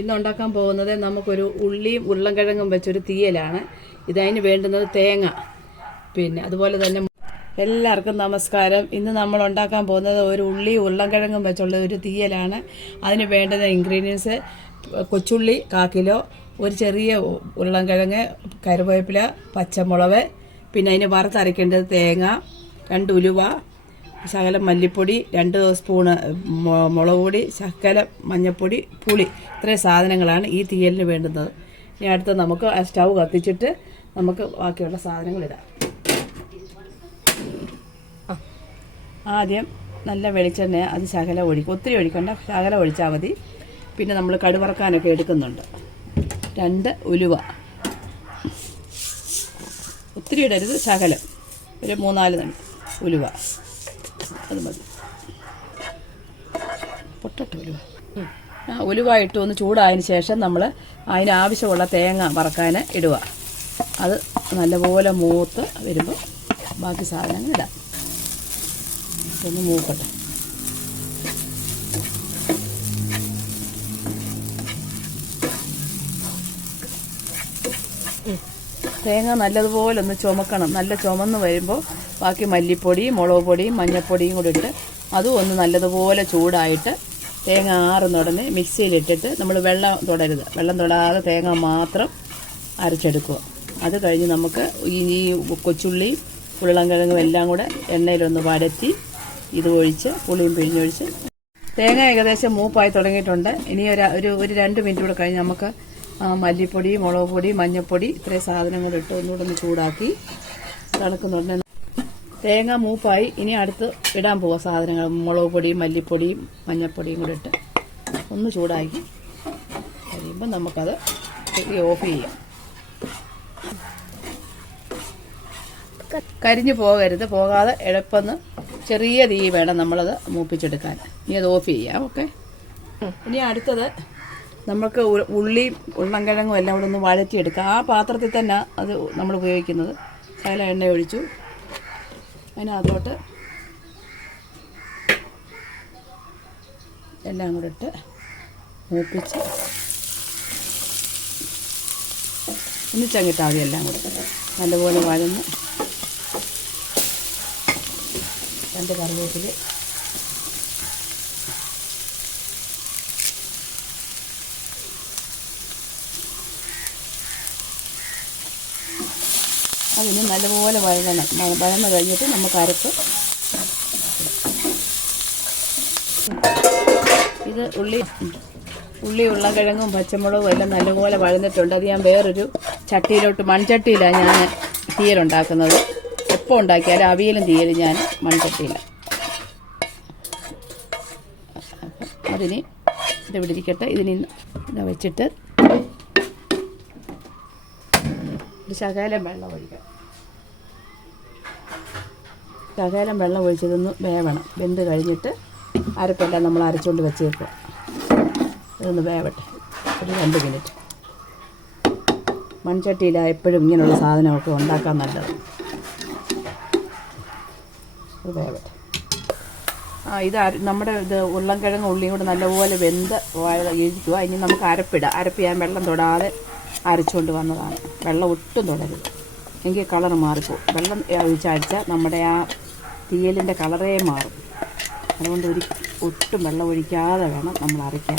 ഇന്ന് ഉണ്ടാക്കാൻ പോകുന്നത് നമുക്കൊരു ഉള്ളിയും ഉരുളൻകിഴങ്ങും വെച്ചൊരു തീയലാണ്. ഇതതിന് വേണ്ടുന്നത് തേങ്ങ. പിന്നെ അതുപോലെ തന്നെ എല്ലാവർക്കും നമസ്കാരം. ഇന്ന് നമ്മൾ ഉണ്ടാക്കാൻ പോകുന്നത് ഒരു ഉള്ളി ഉരുളൻകിഴങ്ങും വെച്ചുള്ള ഒരു തീയലാണ്. അതിന് വേണ്ടുന്ന ഇൻഗ്രീഡിയൻസ് കൊച്ചുള്ളി കാക്കിലോ കിലോ ഒരു ചെറിയ ഉരുളൻകിഴങ്ങ് കരുവേപ്പില പച്ചമുളക് പിന്നെ അതിന് വറുത്തരയ്ക്കേണ്ടത് തേങ്ങ രണ്ട് ഉലുവ ശകലം മല്ലിപ്പൊടി രണ്ട് സ്പൂണ് മുളക് പൊടി ശകലം മഞ്ഞൾപ്പൊടി പുളി. ഇത്രയും സാധനങ്ങളാണ് ഈ തീയലിന് വേണ്ടുന്നത്. ഇനി അടുത്ത് നമുക്ക് സ്റ്റൗ കത്തിച്ചിട്ട് നമുക്ക് ബാക്കിയുള്ള സാധനങ്ങൾ ഇടാം. ആദ്യം നല്ല വെളിച്ചെണ്ണ അത് ശകലം ഒഴിക്കും. ഒത്തിരി ഒഴിക്കണ്ട ശകലം ഒഴിച്ചാൽ മതി. പിന്നെ നമ്മൾ കടുവറക്കാനൊക്കെ എടുക്കുന്നുണ്ട്. രണ്ട് ഉലുവ. ഒത്തിരി ഇടരുത് ശകലം. ഒരു മൂന്നാൽ ഉലുവ. അത് മതി. പൊട്ടട്ടോ ഉലുവ. ആ ഉലുവ ഇട്ട് ഒന്ന് ചൂടായതിന് ശേഷം നമ്മൾ അതിനാവശ്യമുള്ള തേങ്ങ വറക്കാൻ ഇടുക. അത് നല്ലപോലെ മൂത്ത് വരുമ്പോൾ ബാക്കി സാധനങ്ങൾ ഇടാം. ഒന്ന് മൂക്കട്ടെ. തേങ്ങ നല്ലതുപോലെ ഒന്ന് ചുമക്കണം. നല്ല ചുമന്ന് വരുമ്പോൾ ബാക്കി മല്ലിപ്പൊടി മുളക് പൊടിയും മഞ്ഞൾപ്പൊടിയും കൂടി ഇട്ട് അതും ഒന്ന് നല്ലതുപോലെ ചൂടായിട്ട് തേങ്ങ ആറ് ഉടനെ മിക്സിയിലിട്ടിട്ട് നമ്മൾ വെള്ളം തൊടരുത്. വെള്ളം തൊടാതെ തേങ്ങ മാത്രം അരച്ചെടുക്കുക. അത് കഴിഞ്ഞ് നമുക്ക് ഈ കൊച്ചുള്ളി ഉരുളൻകിഴങ്ങും എല്ലാം കൂടെ എണ്ണയിലൊന്ന് വരറ്റി ഇത് ഒഴിച്ച് പുളിയും പിഴിഞ്ഞൊഴിച്ച് തേങ്ങ ഏകദേശം മൂപ്പായി തുടങ്ങിയിട്ടുണ്ട്. ഇനി ഒരു ഒരു രണ്ട് മിനിറ്റ് കൂടെ കഴിഞ്ഞ് നമുക്ക് മല്ലിപ്പൊടി മുളക് പൊടി മഞ്ഞൾപ്പൊടി ഇത്രയും സാധനങ്ങൾ ഇട്ട് ഒന്നുകൂടെ ഒന്ന് ചൂടാക്കി തണുക്കുന്നുണ്ട് തേങ്ങ മൂപ്പായി. ഇനി അടുത്ത് ഇടാൻ പോവാ സാധനങ്ങൾ. മുളക് പൊടി മല്ലിപ്പൊടിയും മഞ്ഞൾപ്പൊടിയും കൂടെ ഇട്ട് ഒന്ന് ചൂടാക്കി കഴിയുമ്പോൾ നമുക്കത് ഓഫ് ചെയ്യാം. കരിഞ്ഞു പോകരുത്. പോകാതെ എളുപ്പം ചെറിയ തീ വേണം നമ്മളത് മൂപ്പിച്ചെടുക്കാൻ. ഇനി അത് ഓഫ് ചെയ്യാം. ഓക്കെ ഇനി അടുത്തത് ഉള്ളി ഉള്ളിയും ഉരുളൻകിഴങ്ങും എല്ലാം കൂടെ ഒന്ന് വഴറ്റിയെടുക്കാം. ആ പാത്രത്തിൽ തന്നെ അത് നമ്മൾ ഉപയോഗിക്കുന്നത്. ശകല എണ്ണ ഒഴിച്ചു. അതിനകത്തോട്ട് എല്ലാം കൂടെ ഇട്ട് മൂപ്പിച്ച് ഒന്നിച്ചങ്ങിട്ടാൽ മതി എല്ലാം കൂടെ നല്ലപോലെ വഴന്ന് രണ്ട് കറിവേപ്പില അതിന് നല്ലപോലെ വഴങ്ങണം. വഴന്ന് കഴിഞ്ഞിട്ട് നമുക്ക് അരപ്പ് ഇത് ഉള്ളി ഉള്ളി ഉരുളക്കിഴങ്ങും പച്ചമുളകും എല്ലാം നല്ലപോലെ വഴന്നിട്ടുണ്ട്. അത് ഞാൻ വേറൊരു ചട്ടിയിലോട്ട് മൺചട്ടിയിലാണ് ഞാൻ തീയലുണ്ടാക്കുന്നത്. എപ്പോൾ ഉണ്ടാക്കിയാലും അവിയലും തീയലും ഞാൻ മൺചട്ടിയിലാണ് അതിന് ഇതിവിടെ ഇരിക്കട്ടെ. ഇതിന് ഇതാ വെച്ചിട്ട് ശകലം വെള്ളം ഒഴിക്കാം. ശകലം വെള്ളം ഒഴിച്ചതൊന്ന് വേവണം. വെന്ത് കഴിഞ്ഞിട്ട് അരപ്പെല്ലാം നമ്മൾ അരച്ചുകൊണ്ട് വെച്ചേക്കും ഇതൊന്ന് വേവട്ടെ. ഒരു രണ്ട് മിനിറ്റ്. മൺചട്ടിയിലാണ് എപ്പോഴും ഇങ്ങനെയുള്ള സാധനമൊക്കെ ഉണ്ടാക്കാൻ നല്ലത്. വേവട്ടെ. ആ ഇത് നമ്മുടെ ഇത് ഉള്ളം കിഴങ്ങ് ഉള്ളിയും കൂടെ നല്ലപോലെ വെന്ത് ഇരിക്കുക ഇനി നമുക്ക് അരപ്പിടാം. അരപ്പ് ഞാൻ വെള്ളം തൊടാതെ അരച്ചുകൊണ്ട് വന്നതാണ്. വെള്ളം ഒട്ടും തുടരുത്. എങ്കിൽ കളർ മാറിപ്പോവും. വെള്ളം ഒഴിച്ചരച്ചാൽ നമ്മുടെ ആ തീയലിന്റെ കളറേ മാറും. അതുകൊണ്ട് ഒരു ഒട്ടും വെള്ളം ഒഴിക്കാതെ വേണം നമ്മൾ അരയ്ക്കാൻ.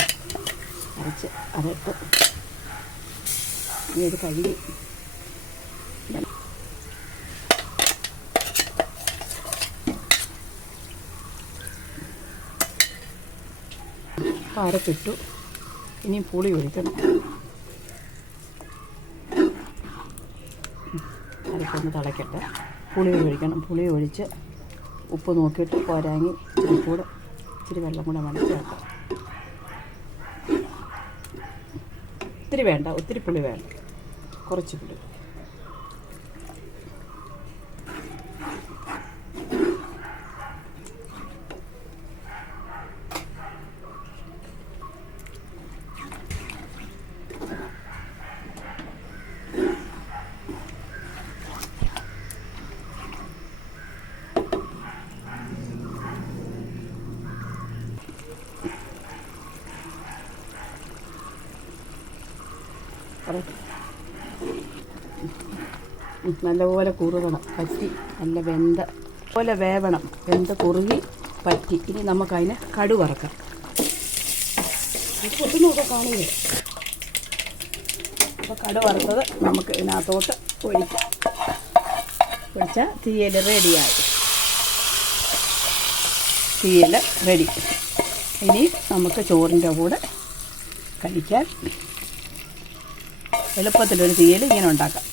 അരച്ച് അരട്ട് ഇനി ഇത് കഴുകി. അരച്ചിട്ടു ഇനി പുളി ഒഴിക്കണം. അരപ്പൊന്ന് തിളയ്ക്കട്ടെ പുളി ഒഴിക്കണം. പുളി ഒഴിച്ച് ഉപ്പ് നോക്കിയിട്ട് പോരാങ്ങി ഇച്ചിരി കൂടെ ഇച്ചിരി വെള്ളം കൂടെ വേണം ചേർക്കാം ഒത്തിരി വേണ്ട. ഒത്തിരി പുളി വേണ്ട. കുറച്ച് പുളി. ഉം, നല്ലപോലെ കുറുകണം. പറ്റി നല്ല വെന്ത പോലെ വേവണം. വെന്ത കുറുകി പറ്റി. ഇനി നമുക്കതിനെ കടു വറക്കാം. പൊട്ടുന്നൊക്കെ കാണില്ലേ. അപ്പോൾ കടു വറുത്തത് നമുക്ക് ഇതിനകത്തോട്ട് ഒഴിക്കാം ഒഴിച്ചാൽ തീയൽ റെഡിയായി. തീയൽ റെഡി. ഇനി നമുക്ക് ചോറിന്റെ കൂടെ കഴിക്കാൻ എളുപ്പത്തിലൊരു തീയൽ ഇങ്ങനെ ഉണ്ടാക്കാം.